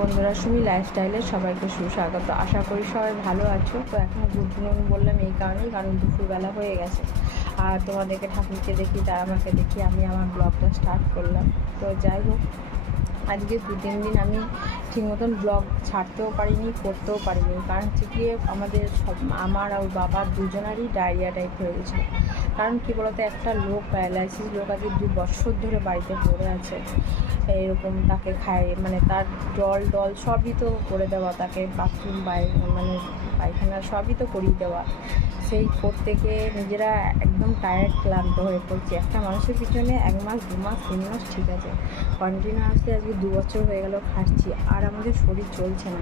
বন্ধুরা, সুমি লাইফস্টাইলে সবাইকে সুস্বাগত। আশা করি সবাই ভালো আছো। তো এখন গুড মর্নিং বললাম এই কারণেই, কারণ দুপুরবেলা হয়ে গেছে আর তোমাদেরকে ঠাকুরকে দেখি, তারা আমাকে দেখি, আমি আমার ব্লগটা স্টার্ট করলাম। তো যাই হোক, আজকে 2-3 দিন আমি ঠিক মতন ব্লগ ছাড়তেও পারিনি, করতেও পারিনি। কারণ হচ্ছে গিয়ে আমার আর বাবার দুজনারই ডায়রিয়া টাইপ হয়ে গেছিলো। কারণ কী বলতো, একটা লোক প্যারালাইসিস লোক আজকে 2 বছর ধরে বাড়িতে পড়ে আছে। এরকম তাকে খায়, মানে তার জল টল সবই তো করে দেওয়া, তাকে বাথরুম মানে পায়খানা সবই তো করিয়ে দেওয়া। সেই করতে গিয়ে নিজেরা একদম টায়ার্ড, ক্লান্ত হয়ে পড়ছি। একটা মানুষের পিছনে 1 মাস 2 মাস 3 মাস ঠিক আছে, কন্টিনিউয়াসলি আজকে 2 বছর হয়ে গেল খাচ্ছি, আর আমাদের শরীর চলছে না।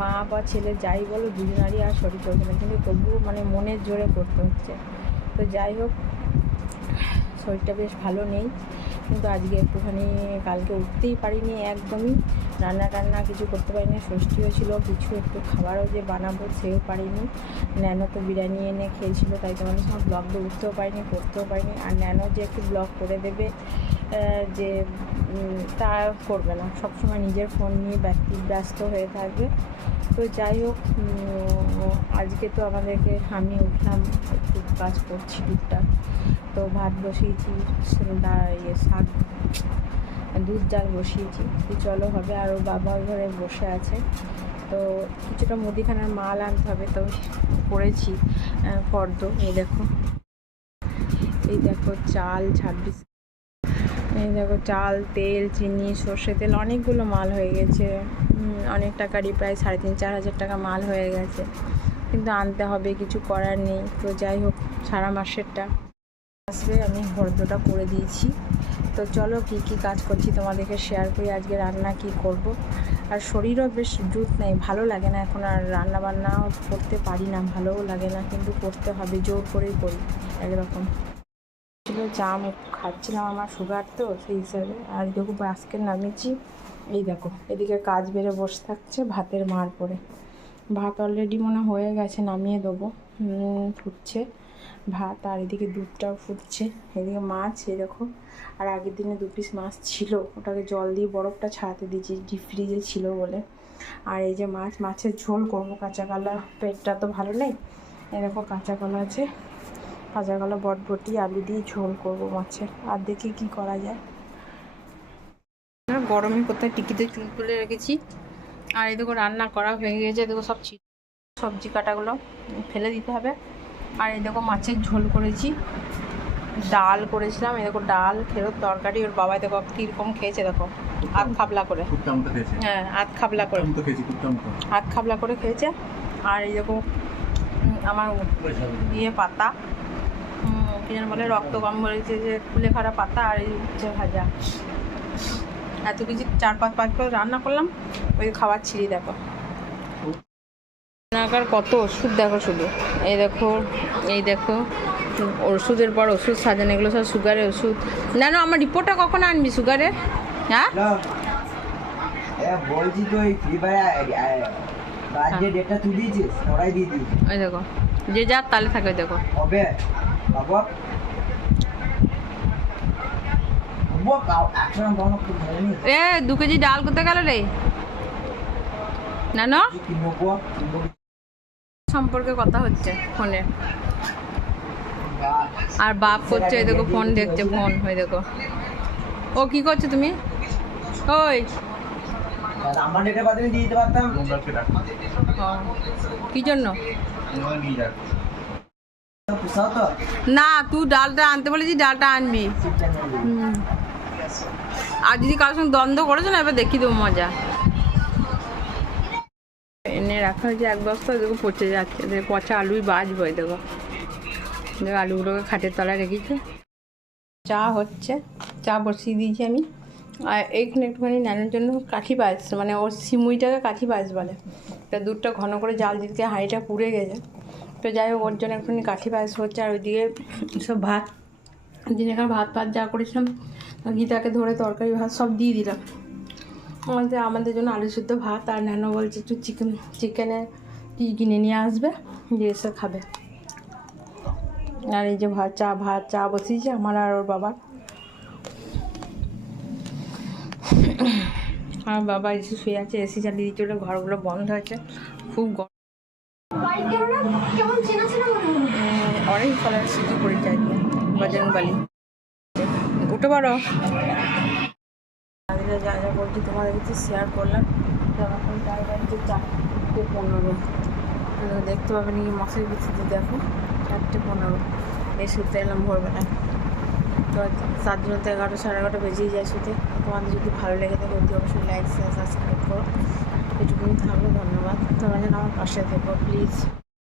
মা বা ছেলে যাই বলো, দুজনারই আর শরীর চলছে না, কিন্তু তবুও মানে মনের জোরে করতে হচ্ছে। তো যাই হোক, শরীরটা বেশ ভালো নেই, কিন্তু আজকে একটুখানি, কালকে উঠতেই পারিনি একদমই, রান্না কিছু করতে পারিনি। ষষ্ঠী হয়েছিল, কিছু একটু খাবারও যে বানাবো সেও পারিনি। ন্যানো তো বিরিয়ানি এনে খেয়েছিল, তাই তোমাদের সঙ্গে ব্লগটা উঠতেও পারিনি, করতেও পারিনি। আর ন্যানো যে একটু ব্লগ করে দেবে, যে তা করবে না, সবসময় নিজের ফোন নিয়ে ব্যস্ত হয়ে থাকবে। তো যাই হোক, আজকে তো আমাদেরকে, আমি উঠলাম, একটু কাজ করছি টুকটাক। তো ভাত বসিয়েছি, শাক দুধ জাল বসিয়েছি, তো চলো হবে। আর ওর বাবা ঘরে বসে আছে, তো কিছুটা মুদিখানার মাল আনতে হবে, তো করেছি ফর্দ। এই দেখো চাল 26, এই দেখো চাল, তেল, চিনি, সর্ষে তেল, অনেকগুলো মাল হয়ে গেছে। অনেক টাকারই, প্রায় 3,500-4 হাজার টাকা মাল হয়ে গেছে, কিন্তু আনতে হবে, কিছু করার নেই। তো যাই হোক, সারা মাসেরটা আসবে, আমি ফর্দটা করে দিয়েছি। তো চলো কী কাজ করছি তোমাদেরকে শেয়ার করি, আজকে রান্না কি করব। আর শরীরও বেশ জুত নেই, ভালো লাগে না এখন, আর রান্না বান্না করতে পারি না, ভালোও লাগে না, কিন্তু করতে হবে, জোর করেই করি একরকম। চা খাচ্ছিলাম, আমার সুগার তো সেই হিসাবে। আর দেখো বাস্কেট নামিয়েছি, এই দেখো এদিকে কাজ বেড়ে বসে থাকছে ভাতের মার পরে। ভাত অলরেডি মনে হয়ে গেছে, নামিয়ে দেবো, ফুটছে ভাত। আর এদিকে দুধটাও ফুটছে, এদিকে মাছ, এই দেখো। আর আগের দিনে 2 পিস মাছ ছিল, ওটাকে জল দিয়ে বরফটা ছাড়াতে দিয়েছি, ডিপ ফ্রিজে ছিল বলে। আর এই যে মাছের ঝোল করবো, কাঁচা কলা, পেটটা তো ভালো নেই। এই দেখো কাঁচা কলা আছে, কাঁচা কলা বটবটি আলু দিয়ে ঝোল করবো মাছের। আর দেখি কি করা যায়। গরমে কোথায় টিকিতে চুল তুলে রেখেছি। আর এই দেখো রান্না করা হয়ে গেছে, দেখো সব সবজি কাটাগুলো ফেলে দিতে হবে। আর এই দেখো মাছের ঝোল করেছি, ডাল করেছিলাম, এই দেখো ডাল, ফেরত তরকারি। ওর বাবা দেখো কীরকম খেয়েছে, দেখো আধ খাবলা করে। হ্যাঁ, আধ খাবলা করে খেয়েছে। আর এই দেখো আমার পাতা, কি যেন বলে, রক্ত কম হয়েছে, যে কুলেখাড়া পাতা, আর এই উচ্ছে ভাজা, এত কিছু 4-5 করে রান্না করলাম। ওই খাবার ছিঁড়ি দেখো, রান্নাকার কত ওষুধ দেখো শুধু। এই দেখো ওষুধের পর ওষুধ সাজানো, এগুলো সব সুগারের ওষুধ। না আমার রিপোর্টটা কখন আনবি সুগারের? হ্যাঁ বলছি তো, এই ডেটটা তুই দিয়েছিস, ওরাই দিয়ে দিই। ওই দেখো যে যার তালে থাকে, দেখো হবে বাবা। 2 কেজি ডাল কোথায় গেল রে? না সম্পর্কে কথা হচ্ছে ফোনে, আর বাপ করছে, এই দেখো ফোন দেখছে, ফোন। ওই দেখো ও কি করছো তুমি? ওই কি জন্য না, তুই ডালটা আনতে বলেছি, ডালটা আনবি। আর যদি কারোর সঙ্গে দ্বন্দ্ব করেছো না, এবার দেখিয়ে দেবো মজা। এনে রাখা হয়েছে 1 বস্তা, দেখো পচে যাচ্ছে, পচা আলুই বাজবো। দেখো আলুগুলোকে খাটের তলায় রেখেছি। চা হচ্ছে, চা বসিয়ে দিয়েছি আমি। আর এইখানে একটুখানি ন্যানোর জন্য কাঠি পায়েস, মানে ওর সিমুইটাকে কাঠি পায়েস বলে। তা দুধটা ঘন করে জাল দিতে হাঁড়িটা পুড়ে গেছে, তো যাই হোক ওর জন্য একটুখানি কাঠি পায়েস হচ্ছে। আর ওইদিকে সব ভাত, দিনেকার ভাত যা করেছিলাম, গীতাকে ধরে তরকারি ভাত সব দিয়ে দিলাম। আমাদের জন্য আলু সিদ্ধ ভাত। আর ন্যানো বলছে একটু চিকেনে কি কিনে নিয়ে আসবে, দিয়ে এসে খাবে। আর এই যে চা বসিয়েছে আমার আর ওর বাবার। আমার বাবা এসে শুয়ে আছে, এসি চালিয়ে দিচ্ছে, ওটা ঘরগুলো বন্ধ আছে, খুব অরেঞ্জ কালার সিটি পড়েছে আজকে বজরংবলী। উঠে পারো, যা যা বলছি তোমাদের কাছে শেয়ার করলাম। তো এখন টাইম আছে 4:15। দেখতে পাবেন এই মাসের ভিত্তিতে, দেখো 4:15 এই শুতে এলাম ভোরবেলা। তো 11:30 11:30 বেজেই যায় শুতে। তোমাদের যদি ভালো লেগে থাকে অতি অবশ্যই লাইক শেয়ার সাবস্ক্রাইব করো। এটুকুনি থাকলো, ধন্যবাদ। তোমরা যেন আমার পাশে থেকো প্লিজ।